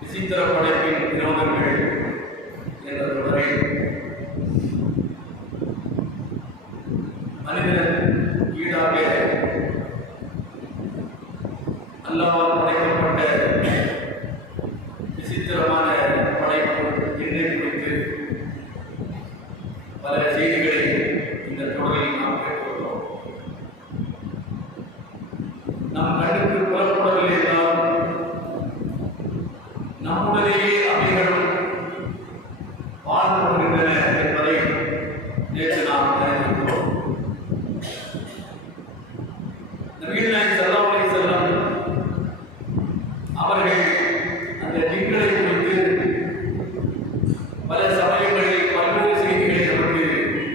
விசித்திர படைப்பின் வினோதங்கள் என்ற தொடரில் மனிதன் ஈடாக அல்லாஹ்வால் படைக்கப்பட்ட விசித்திரமான படைப்பு என்னை குறித்து பல செய்திகளை இந்த தொடரில் நாம் கேட்டுள்ளோம். நம் கண்ணுக்கு புலப்படவில்லை என்றால் நம்முடனேயே அவைகள் வாழ்ந்து வருகின்றன என்பதை நேற்று நாம் அறிந்திருக்கிறோம். நபிகள் நாயகம் ஸல்லல்லாஹு அலைஹி வஸல்லம் அவர்கள் அந்த ஜின்களை குறித்து பல சமயங்களில் பல்வேறு செய்திகளை நமக்கு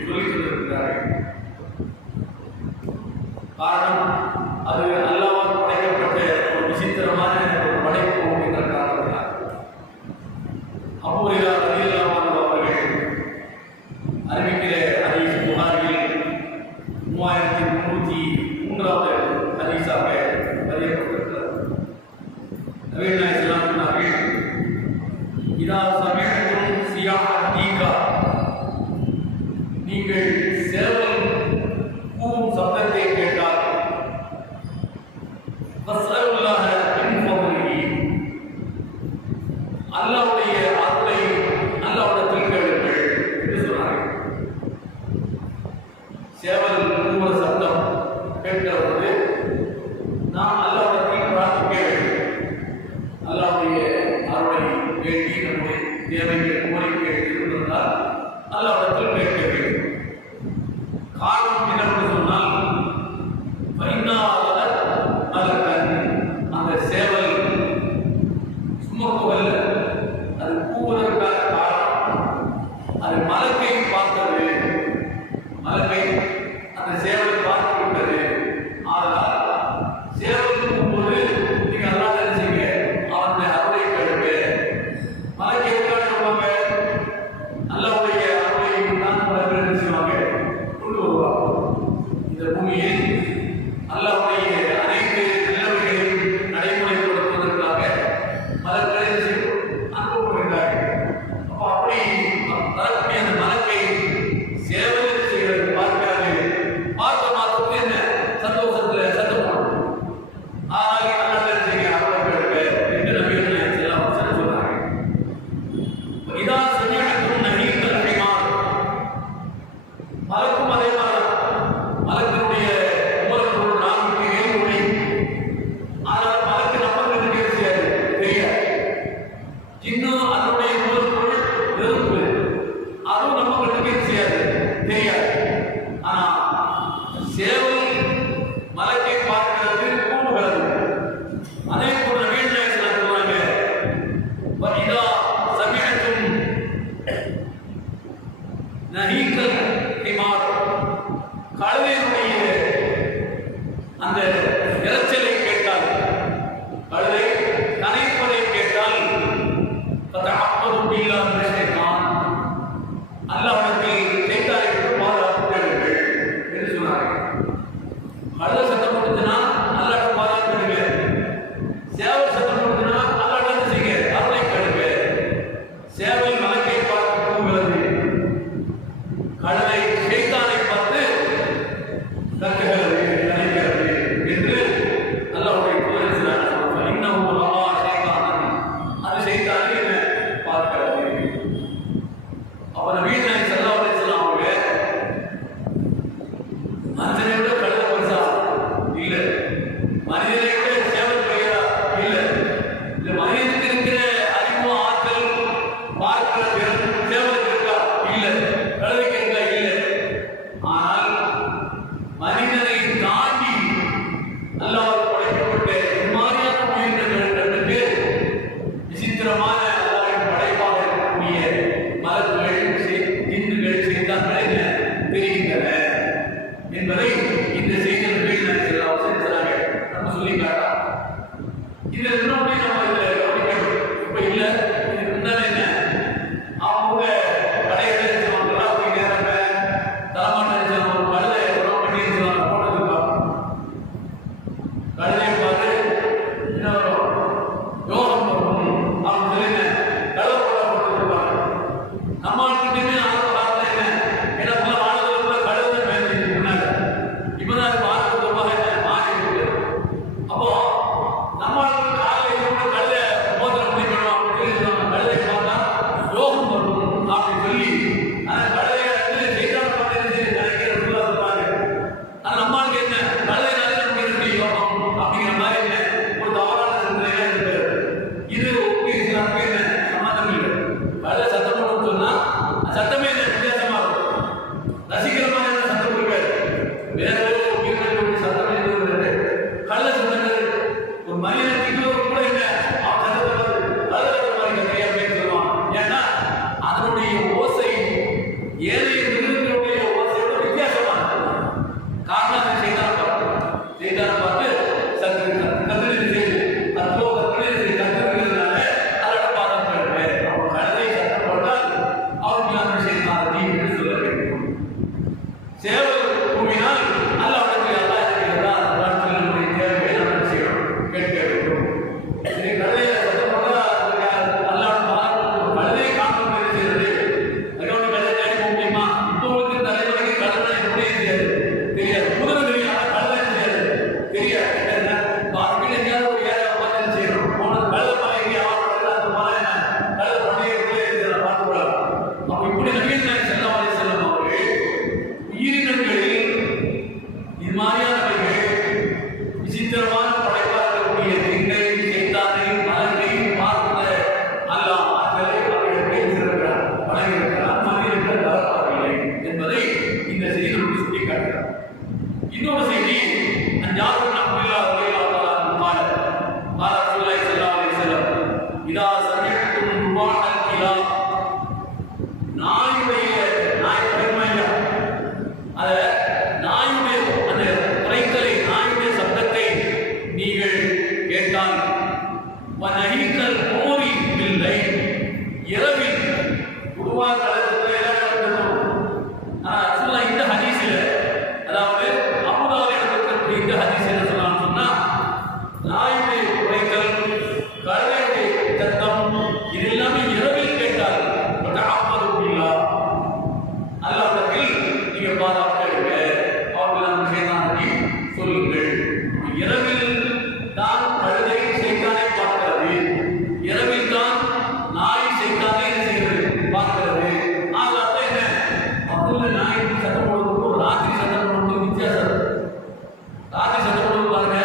சொல்லிக் கொண்டிருக்கிறார்கள். காரணம், அது அல்லாஹ்வால் படைக்கப்பட்ட ஒரு விசித்திரமான ஒரு படைப்பு என்ற காரணத்தினால். அபூ ஹுரைரா ரலியல்லாஹு அன்ஹு அவர்கள் அறிவிக்கிற ஹதீஸ் புகாரியில் 3303வது ஹதீஸாக பதியப்பட்டிருக்கிறது. நபிகள் நாயகம் ஸல்லல்லாஹு அலைஹி வஸல்லம் அவர்கள் இதா சமிஅதும் சியாஹத் தீகா, நீங்கள் சேவல் கூவும் சப்தத்தை கேட்டால் ஃபஸ்அலுல்லாஹ மின் ஃபضலிஹி, அல்லாஹ்வுடைய அருளை அல்லாஹ்விடத்தில் கேளுங்கள் என்று சொன்னார்கள். சேவல் கூவுற சப்தம் கேட்கிறது, நாம் அல்லாஹ்விடத்தில் பிரார்த்திக்க வேண்டும். அல்லாஹ்வுடைய அருளை வேண்டி நம்முடைய தேவைகள் கோரிக்கைகள் இருந்தால் அல்லாஹ்விடத்தில் கேட்க வேண்டும். காரணம் என்னவென்று சொன்னால், அந்த சேவல் சுமக்குவல்ல, அது கூவதற்கான காரணம் அது மலக்கை பார்த்தது. மலக்கை அந்த சேவலை பார்த்து விட்டது. ஆனால் சேவல் கூவும்போது நீங்க அல்லாஹ் என்ன செய்யுங்க, அவனுடைய அருளை கேளுங்க. மலக்கை எதுக்காக சொல்லுவாங்க? அல்லாஹ்வுடைய அருளை தான் பல பேர் என்ன செய்வாங்க, கொண்டு வருவாங்க. இந்த பூமியில் அல்லாஹ்வுடைய அனைத்து நிலைமைகளையும் நடைமுறைப்படுத்துவதற்காக மலக்களை அனுப்பப்படுகிறார்கள். அப்போ அப்படி வரக்கூடிய அந்த மலக்கை சேவை செய்கிறது பார்க்கிறது. பார்க்க மாத்திரத்தில் என்ன சந்தோஷத்தில் சத்தம் போடும். ஆனால் நல்லா செய்ய அவர்களுக்கு என்று நபிகள் நாயகம் ஸல்லல்லாஹு அலைஹி வஸல்லம் சொன்னார்கள். இதா சமிஅதும் நஹீகல் ஹிமார், மலக்கும் அதே மாதிரி மலக்கினுடைய மூலப்பொருள் நான்கு ஏழ்மொழி. ஆனால் மலக்கு நமக்கு தெரியாது, தெரியாது. இன்னும் அதனுடைய மூலப்பொருள் நெருப்பு, அதுவும் நமக்கு தெரியாது, தெரியாது. ஆனா சேவல் மலக்கை பார்க்கிறது, கூவுகிறது. அதே போல நபிகள் நாயகம் சொல்றாங்க, இதா சமிஅதும் நஹீகல் ஹிமார், கழுதையினுடைய அந்த இரைச்சலை கேட்டால், கழுதை கனைப்பதை கேட்டால் ஃபதஅவ்வது பில்லாஹி மினஷ் ஷைத்தான், அல்லாஹ்விடத்தில் ஷைத்தானை விட்டு பாதுகாப்பு தேடுங்கள் என்று சொன்னார்கள். கழுதை சத்தம் போட்டுச்சுன்னா அல்லாஹ்விடம் பாதுகாப்பு தேடுங்க. சேவல் சத்தம் போட்டுச்சுன்னா அல்லாஹ்விடம் என்ன செய்யுங்க, அருளை கேளுங்க. சேவல் மலக்கை பார்த்து கூவுகிறது, கழுதை ஷைத்தானை பார்த்து கத்துகிறது, நினைக்கிறது என்று அல்லாஹ்வுடைய தூதர் சொன்னார். இன்னஹு ரஆ ஷைத்தானன், அது ஷைத்தானை என்ன பார்க்கிறது. அப்ப நபிகள் நாயகம் ஸல்லல்லாஹு அலைஹி வஸல்லம் அவங்க மனிதனை விட கழுதை பெருசா இல்ல, மனிதனை விட சேவல் பெரியதா இல்ல, இல்ல மனிதனுக்கு இருக்கிற அறிவு ஆற்றல் பார்க்கிற திறன் சேவலுக்கு இருக்கா இல்ல, கழுதைக்கு இருக்கா இல்ல. ரசிக்கிற மாதிரியான சத்தம் இருக்காது. வேற உயிரினங்களுடைய சத்தம் எதுவும் இருக்காது. கள்ள சத்தங்கள் ஒரு மனிதன் திட்டுவது கூட என்ன அவன் சத்தத்தை கள்ள மாதிரி கதையா அப்படின்னு சொல்லுவான். ஏன்னா அதனுடைய ஓசை ஏழைய மிருகங்களுடைய ஓசையோட வித்தியாசமானது. காரணம் அதை செய்தான பார்த்து சத்து கத்திரி செய்து கத்தோ கத்திரி செய்து கத்துறதுனால அதோட பாதம் கேட்பேன். அவன் கழுதை சத்தம் போட்டால் அவருக்கு அந்த செய்தான் தீ என்று சொல்ல வேண்டும். சேவல் கூவினால் அல்ல அவனுக்கு அல்லா இருக்கிறதா நம்முடைய தேவையை நம்ம செய்யணும் கேட்க வேண்டும். கழுதையை சத்தம் போட்டால் அல்லாட பாதம் கழுதையை காணும் செய்யறது அதுக்கு கழுதை தேடி போக முடியுமா? இப்போ உங்களுக்கு தலைவருக்கு கழுதை எப்படி தெரியாது தெரியாது. குதிரை தெரியும் ஆனால் கழுதை தெரியாது தெரியாது. பார்க்கல எங்கேயாவது ஒரு ஏரியா பார்த்து செய்யணும். போனது கழுதை மலை எங்கேயாவது அந்த மலை கழுதை பண்டிகை பார்த்து விடலாம். அப்போ இப்படி நவீன செல்லவாரி செல்லும் அவர்கள் உயிரினங்களில் இது மாதிரியானவர்கள் விசித்திரமான படைப்பாக இருக்கக்கூடிய திங்களை செய்தானை மலர்களை பார்த்த அல்லாம் ஆற்றலை அவர்கள் பேசியிருக்கிறார் வழங்கியிருக்கிறார். மனிதர்கள் தவறாகவில்லை என்பதை இந்த செய்தி நமக்கு சுட்டிக்காட்டுகிறார். இன்னொரு செய்தி ஜாபர் அப்துல்லா ரலியல்லாஹு அன்ஹு ரசூலுல்லாஹி ஸல்லல்லாஹு அலைஹி வஸல்லம் இதா சமிஅத்தும் ருபாஹல் கிலாப் நாயுடைய நாய் பெருமையா அத நாயுடைய அந்த குறைத்தலை நாயுடைய சப்தத்தை நீங்கள் கேட்டால் வநஹீகல் கோரி பில்லை இரவில் உருவாக இந்த ஹதீஸில் அதாவது அபூதாவுல இந்த ஹதீஸ் என்ன சொல்லலாம்னு சொன்னா நாயுடைய குறைத்தல் கழுதையுடைய சத்தம் இது எல்லாமே இரவில் கேட்டால் அல்லாஹ்விடத்தில் நீங்க பாதுகாப்பு அவர்கள் செய்தானி சொல்லுங்கள். இரவில் தான் கழுதை சைத்தானை பார்க்கிறது. இரவில் தான் நாய் சைத்தானை செய்கிறது பார்க்கிறது. ஆக என்ன அப்போ நாய் சத்தம் போடுறதுக்கும் ராத்திரி சத்தம் போடுறதுக்கும் வித்தியாசம். ராத்திரி சத்தம் போடுறது பாருங்க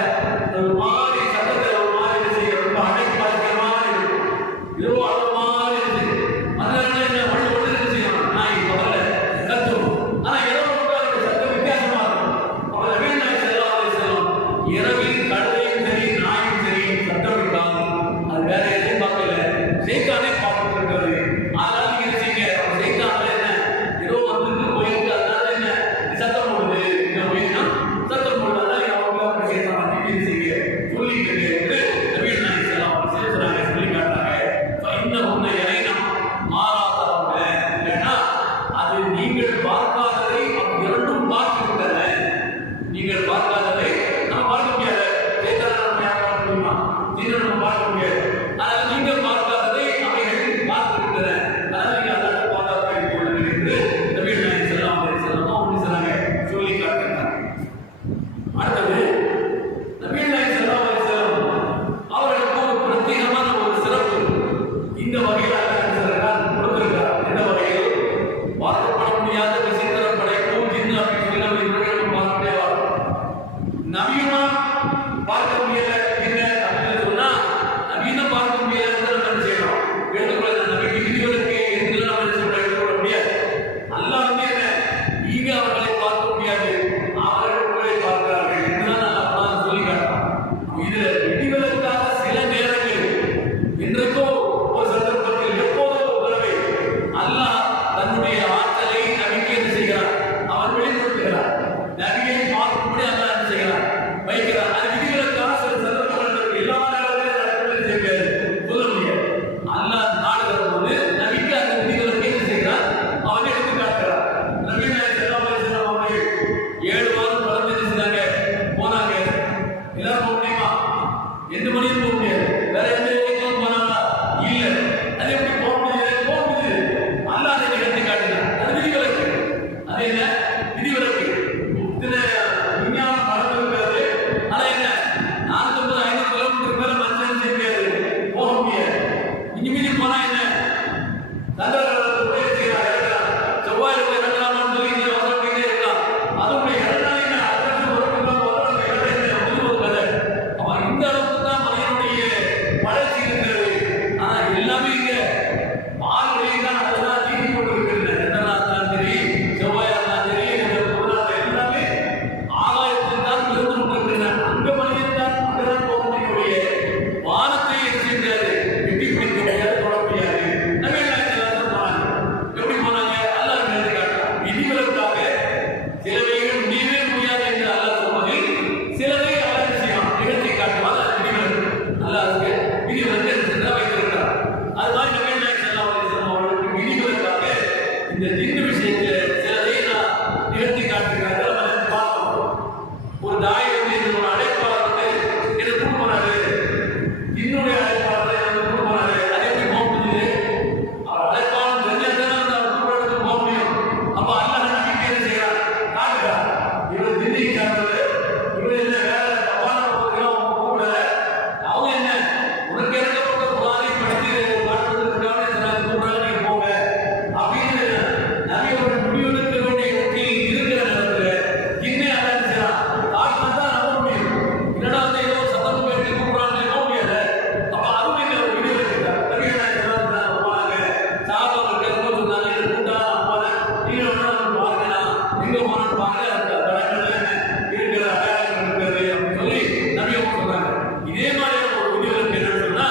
ஒரு மாதிரி சத்தத்தை ஒரு மாதிரி செய்ய ரொம்ப அடைக்கு பார்க்கிற மாதிரி இருக்கும். இரவு அளவு மாதிரி இருக்கு. அதனால என்ன ஒன்று ஒன்று செய்யணும். நாய் பகல கத்தும். ஆனா இரவு அதோட சத்தம் வித்தியாசமா இருக்கும். அவளை வீணாய் செல்லும் இரவில் கழுதையும் சரி நாயும் சரி சத்தம் விட்டால் அது வேற எதையும் பார்க்கல செய்தானே பார்த்துட்டு இருக்கிறது. அதனால நீங்க என்ன செய்யுங்க செய்தான என்ன ஏதோ வந்து போயிருக்கு அதனால என்ன சத்தம் போடுது இந்த உயிரினா சத்தம் போடுறதுனால அவங்க செய்தான நீங்க செய்ய சொல்லிட்டு என்று நவீன நாய் செல்லாம் சொல்றாங்க சொல்லி காட்டுறாங்க. இந்த உண்மை இறைனம் மாறாதவங்க ஏன்னா அது நீங்கள் பார்க்காததை இரண்டும் பார்த்து விட்டன. நீங்கள் பார்க்காததை நம்ம பார்க்க முடியாது. நம்ம யாரும் பார்க்க முடியுமா? நம்ம பார்க்க முடியாது. அதனால நீங்கள் பார்க்காததை அவைகள் பார்த்து விட்டன. அதனால நீங்க அதை பாதுகாப்பு கொள்ளுங்கள் என்று நவீன நாய் செல்லாம் ஒன்று சொன்னாங்க சொல்லி காட்டுறாங்க. அடுத்தது நவீன நாய் செல்லாம் அவர்களுக்கு ஒரு பிரத்யேகமான ஒரு சிறப்பு இந்த வகையில் கொடுத்திருக்கிறார். எந்த வகையில் பார்க்கப்பட முடியாத விசித்திர படைப்பு ஜின்னு அப்படின்னு சொல்லி நம்ம பார்க்க முடியாது. நவீனா பார்க்க முடியல என்ன அப்படின்னு சொன்னா நவீன பார்க்க முடியாதுன்னு நம்ம செய்யணும். எடுத்துக்கொள்ள நவீன விதிகளுக்கு எதுல நம்ம எடுத்துக்கொள்ள முடியாது. அல்லாஹ் வந்து என்ன நீங்க அவர்களை பார்க்க முடியாது அவர்கள் உங்களை பார்க்கிறார்கள் என்றுதான் அல்லாஹ் சொல்லி காட்டுறான். இதுல விதிகளுக்காக சில நேரங்கள் இன்றைக்கோ ஒரு சந்தர்ப்பத்தில் எப்போதோ ஒரு தடவை அல்லாஹ் தன்னுடைய ஆற்றலை நபிக்கு என்ன செய்கிறார்? அவர் வெளிப்படுத்துகிறார். நபியை பார்க்கும்படி அல்லாஹ் என்ன செய்கிறார்? வைக்கிறார். அது விதிகளுக்காக சில சந்தர்ப்பங்கள் எல்லா நேரத்திலும் சொல்ல முடியாது. அல்லாஹ் நாடுகிற போது நபிக்கு அந்த விதிகளுக்கு என்ன செய்கிறார்? அவரை எடுத்து காட்டுகிறார். நபி நாயகம் ஸல்லல்லாஹு அலைஹி வஸல்லம் அவர்கள் 7 மாதம் தொடர்ந்து செஞ்சாங்க போனாங்க. எல்லாரும் போக முடியுமா? எந்த மணியும் போக முடியாது. வேற எந்த இடத்துக்கும் போனாங்களா? இல்ல. அது எப்படி போக முடியாது? போக முடியாது. அல்லாஹ் அதை எடுத்து காட்டினார். அது விதிவிலக்கு. அது என்ன விதிவிலக்கு? இத்தனை விஞ்ஞானம் வளர்ந்து இருக்கிறது. ஆனா என்ன 450-500 கிலோமீட்டர் மேல மனுஷன் செய்ய முடியாது, போக முடியாது. இங்க மீறி போனா என்ன சந்திரகிரகத்துக்கு போய் செய்யலாம், செவ்வாயில போய் இறங்கலாமான்னு சொல்லி இந்த வசனம் பண்ணிட்டே இருக்கலாம். அதனுடைய இடனால என்ன அதற்கு ஒரு கதை. அவன் இந்த அளவுக்கு தான் மனிதனுடைய வளர்ச்சி இருக்கிறது. ஆனா எல்லாமே இங்க பால் வழி தான் அதெல்லாம் தீட்டி கொண்டு இருக்கிறது. சந்திரனா இருந்தாலும் சரி செவ்வாயா இருந்தாலும் சரி சிலவைகள் முடியவே முடியாது என்று அல்லாஹ் சொல்வதில் சிலரை அல்லாஹ் செய்வான், நிகழ்ச்சி காட்டுவான். அது விதிவிலக்கு. அல்லாஹ்வுக்கு விதிவிலக்கு என்று வைத்திருக்கிறார். அது மாதிரி நபிகள் நாயகம் ஸல்லல்லாஹு அலைஹி வஸல்லம் அவர்களுக்கு விதிவிலக்காக இந்த ஜின்னு விஷயத்தில் சிலரை நான் நிகழ்ச்சி காட்டுகிறார்கள். நம்ம பார்த்தோம். ஒரு தாய் வந்து ஒரு அழைப்பாளர் வந்து என்ன கூட்டு போனாரு, இன்னொரு அழைப்பாளர் என்ன கூட்டு போனாரு, அதை எப்படி போக முடியுது? அவர் அழைப்பாளர் தெரிஞ்சாதான் அந்த அவர் கூப்பிடறதுக்கு போக முடியும். அப்ப அல்லாஹ் நம்பிக்கை என்ன செய்யறார்? காட்டுகிறார். இவர் திண்ணி காட்டுறது, இவர் என்ன வேற தப்பான கூப்பிடல. அவங்க என்ன உனக்கு இறக்கப்பட்ட குரானை படித்து காட்டுறதுக்காக கூப்பிடாத நீங்க போங்க அப்படின்னு நபியோட முடிவெடுக்க வேண்டிய இடத்தில் இருக்கிற நேரத்தில் இன்னே அல்லாஹ் செய்யறான். காட்டினா தான் நம்ப முடியும். இல்லைன்னா வந்து ஏதோ சத்தம் போயிட்டு கூப்பிடான்னு நம்ப முடியாது. அப்ப அதுவும் இல்லை ஒரு வீடியோ இருக்கிறார். நபிகள் நாயகம் போனாங்க, சாபாக்கள் ரொம்ப சொன்னாங்க, இது கூட்டா போனேன், நீங்க வேணா பாருங்க, எங்க போனான்னு பாருங்க, அந்த தடங்கள் இருக்கிற அடையாளங்கள் இருக்கிறது அப்படின்னு சொல்லி நபியும் சொன்னாங்க. இதே மாதிரி ஒரு வீடியோ என்னன்னு சொன்னா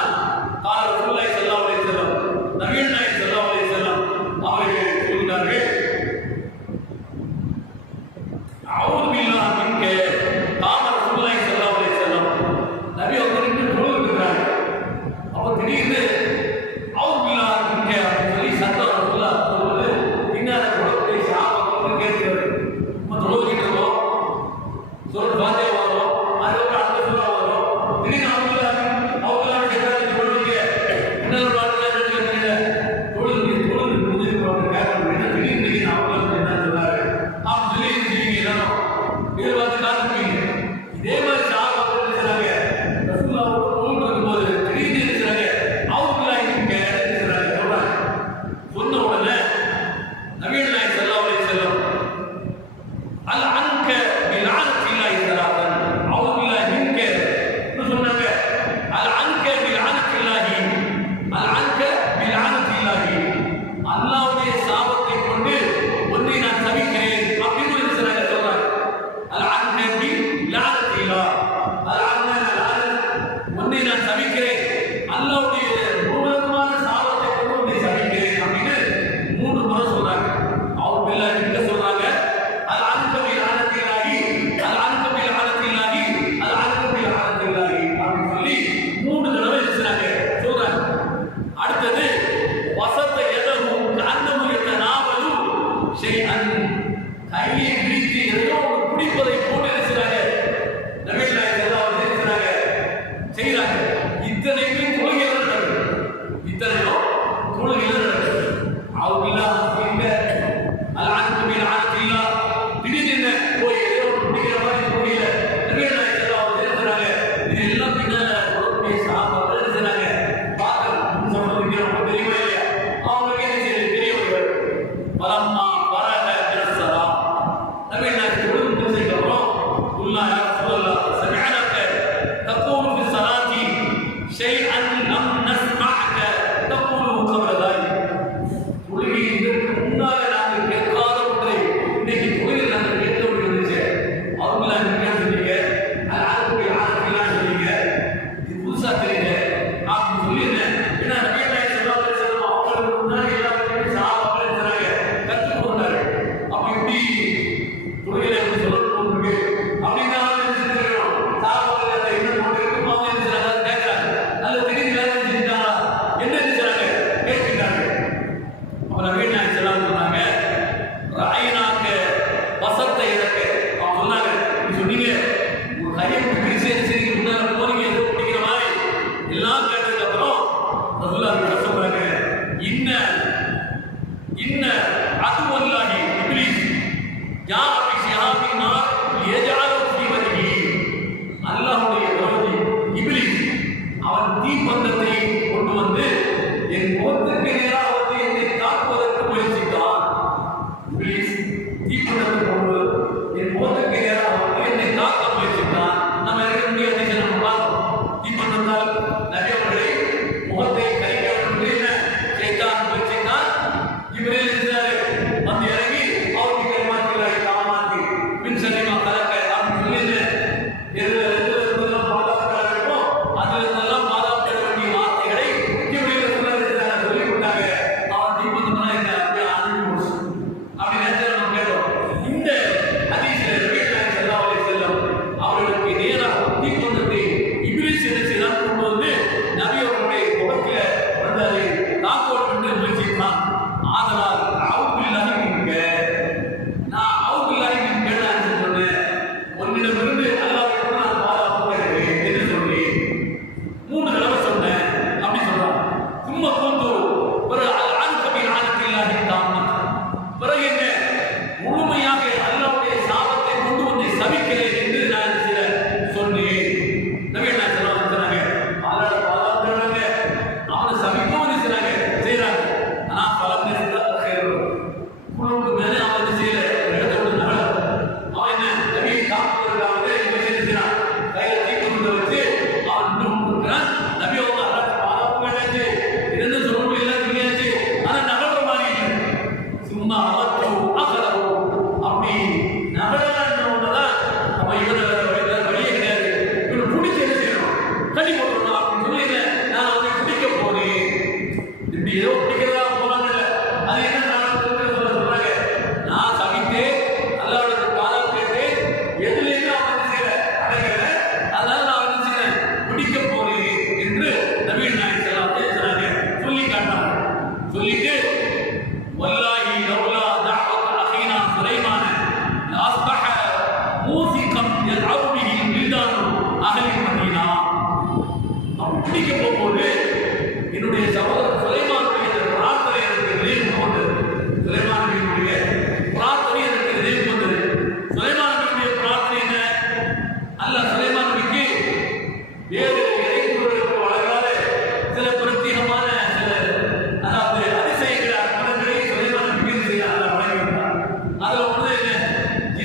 கால ரசூலுல்லாஹி ஸல்லல்லாஹு அலைஹி வஸல்லம் நபிகள் நாயகம் ஸல்லல்லாஹு அலைஹி வஸல்லம் அவர்கள் சொல்கிறார்கள், அவுது பில்லாஹ் மின்க காம ரசூலுல்லாஹி ஸல்லல்லாஹு அலைஹி வஸல்லம் நபி அவங்க நின்று தொழுகிறாங்க. அப்ப திடீர்னு அவுது பில்லாஹ் மின்க அப்படின்னு சொல்லி சத்தம் ரசூலுல்லாஹ் சொல்வது பின்னால தொழக்கூடிய சஹாபாக்களுக்கு கேட்கிறது. நம்ம தொழுகிட்டு இருக்கோம், சூரத் ஃபாத்திஹா வரும், அதுக்கப்புறம் அடுத்த சூரா வரும். திடீர்னு அவுது பில்லாஹ் கேட்கறாங்க, தொழுவீங்க என்ன பாட்டுல கேட்கறீங்க, தொழுது முடிஞ்சிருக்கோம் கேட்கணும். என்ன திடீர்னு அவுது என்ன சொல்றாரு அப்படின்னு சொல்லி எதிர்பார்த்து காத்துப்பீங்க. இதே மாதிரி சாபாக்கள் இருக்கிறாங்க. ரசூலுல்லாஹ் தொழுது இருக்கும்போது திடீர்னு இருக்கிறாங்க, அவுது பில்லாஹ் இருக்கிறாங்க சொல்றாங்க. சொன்ன உடனே நபிகள் நாயகம் ஸல்லல்லாஹு அலைஹி வஸல்லம் அல் அன்க பில்ஆனத்தில்லாஹி தஆலா அவுது பில்லாஹ் மின்க சொன்னாங்க. அல் அன்க பில்ஆனத்தில்லாஹி, அல் அன்க பில்ஆனத்தில்லாஹி, அல்லாஹ்வுடைய சாபத்தை கொண்டு ஒன்றை நான் தவிக்கிறேன் அப்படின்னு சொன்னாங்க சொல்றாங்க. அல் அன்க பில்ஆனத்தில்லாஹ், அல் அன்க ஒன்றை நான் தவிக்கிறேன், அல்லாஹ்வுடைய பூர்வமான சாபத்தை கொண்டு ஒன்றை தவிக்கிறேன் அப்படின்னு 3 முறை சொல்றாங்க. அவுது பில்லாஹ் மின்க சொல்றாங்க, அல் அன்க பில்ஆனத்தில்லாஹி, அல் அன்க பில்ஆனத்தில்லாஹி, அல் அன்க பில்ஆனத்தில்லாஹி அப்படின்னு சொல்லி 3 தடவை சொல்றாங்க. அடுத்தது வசத்த எதஹு கஅன்னஹு யதனாவலு ஷைஅன், கையை விரித்து எதையோ குடிப்பதை போல இருக்கிறாங்க. நபிகள் நாயகம் ஸல்லல்லாஹு அலைஹி வஸல்லம் செய்றாங்க. இத்தனையும் தொழுகையில நடக்குது. இத்தனையும் தொழுகையில நடக்குது. அவுது பில்லாஹ் மின்க அல் அன்க பில்ஆனத்தில்லாஹ் திடீர்னு போய் ஏதோ குடிக்கிற மாதிரி தொழுகையில நபிகள் நாயகம் ஸல்லல்லாஹு அலைஹி வஸல்லம் இது எல்லாம் பின்னால தொழக்கூடிய சஹாபாக்கள் இருக்கிறாங்க. பார்க்கணும் சொல்றதுக்கு ரொம்ப தெரியவே இல்லையா? அவங்களுக்கு என்ன செய்ய தெரிய வருவார். பலம்மா பரக ஜஸ்ஸரா, நபிகள் நாயகம் தொழுது முடிச்சதுக்கு அப்புறம் குல்லா யா ரசூலல்லாஹ் சமிஅனக தகூலு ஃபி ஸலாத்தி ஷைஅன் லம் நஸ்மஅக தகூலு கப்ல தாலிக், தொழுகை இதற்கு முன்னால நாங்கள் கேட்காத ஒன்றை இன்னைக்கு தொழுகையில் நாங்கள் கேட்க முடியுது. அவங்கள நீங்க சொன்னீங்க, அது ஆளுடைய ஆளுக்கெல்லாம் சொன்னீங்க, இது புதுசா தெரியல அப்படின்னு சொல்லியிருந்தேன். ஏன்னா நபிகள் நாயகம் ஸல்லல்லாஹு அலைஹி வஸல்லம் அவங்களுக்கு முன்னாடி எல்லாருமே சஹாபாக்கள் இருக்கிறாங்க, கற்றுக் கொடுத்தாரு. அப்ப இப்படி தொழுகையில எப்படி சொல்லணும் அப்படின்னா சஹாபாக்கள் அதை என்ன கொண்டு இருக்கும் அவங்க என்ன செய்றாங்க கேட்கிறாங்க. அல்ல திடீர்னு வேலை செஞ்சுட்டாங்க, என்ன செய்றாங்க கேட்கிறாங்க. அப்ப நபிகள் நாயகம் ஸல்லல்லாஹு அலைஹி வஸல்லம் சொன்னாங்க, ரஅய்னாக வசத்த இலக்க, அவங்க சொன்னாங்க, நீ சொன்னீங்க உங்க கையை பிடிச்சு சரி முன்னால போனீங்க ஏதோ பிடிக்கிற மாதிரி எல்லாம் கேட்டதுக்கு அப்புறம் ரசூலுல்லாஹ் என்ன சொல்றாங்க, இன்ன அதுவல்லாஹி இப்லீஸ் யா பி ஷிஹாபின் நார் யஜஅலு ஃபீ வஜ்ஹி, அல்லாஹ்வுடைய விரோதி இப்லீஸ் அவன் தீப்பந்தத்தை கொண்டு வந்து என் முகத்துக்கு நேராக வந்து என்னை தாக்குவதற்கு முயற்சித்தான். இப்லீஸ் தீப்பந்தத்தை கொண்டு என் முகத்துக்கு நேராக வந்து என்னை தாக்க முயற்சித்தான். நம்ம இருக்க முடியாது, நம்ம பார்த்தோம். தீப்பந்தத்தால் நபி அவர்களை முகத்தை கரிக்க வேண்டும் என்ன செய்தான் முயற்சித்தான். ஜிப்ரீல் வந்து இறங்கி அவருக்கு கரிமாத்திலாய் காமாத்தி மின் சனிமா கலக்க அப்படின்னு சொல்லி எதுல இருந்தெல்லாம் பாதுகாக்க இருக்கோ அதுல இருந்தெல்லாம் பாதுகாக்க வேண்டிய வார்த்தைகளை ஜிப்ரீல் சொல்லி விட்டாங்க. அவன் தீப்பந்தம்னா என்ன அப்படியே அனுப்பி முடிச்சு அப்படி நேரத்தில் நம்ம கேட்டோம். இந்த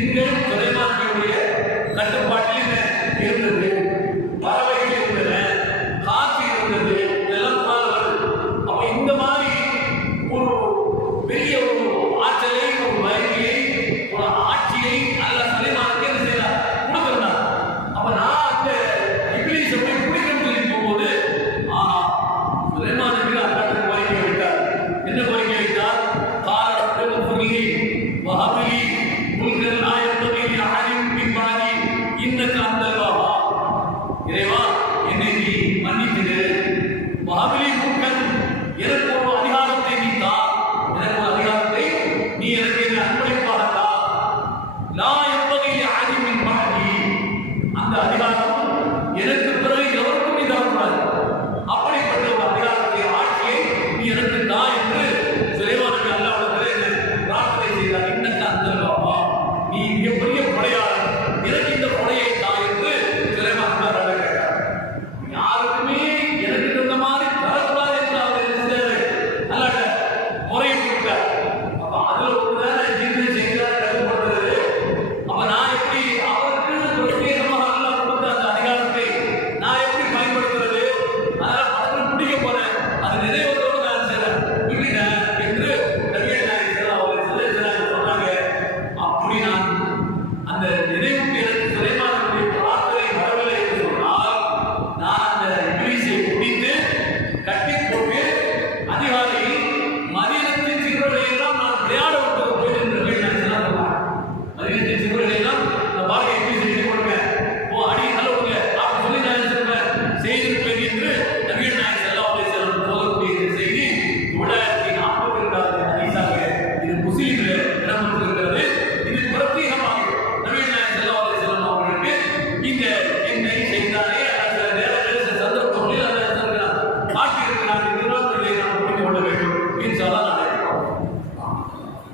திங்கள்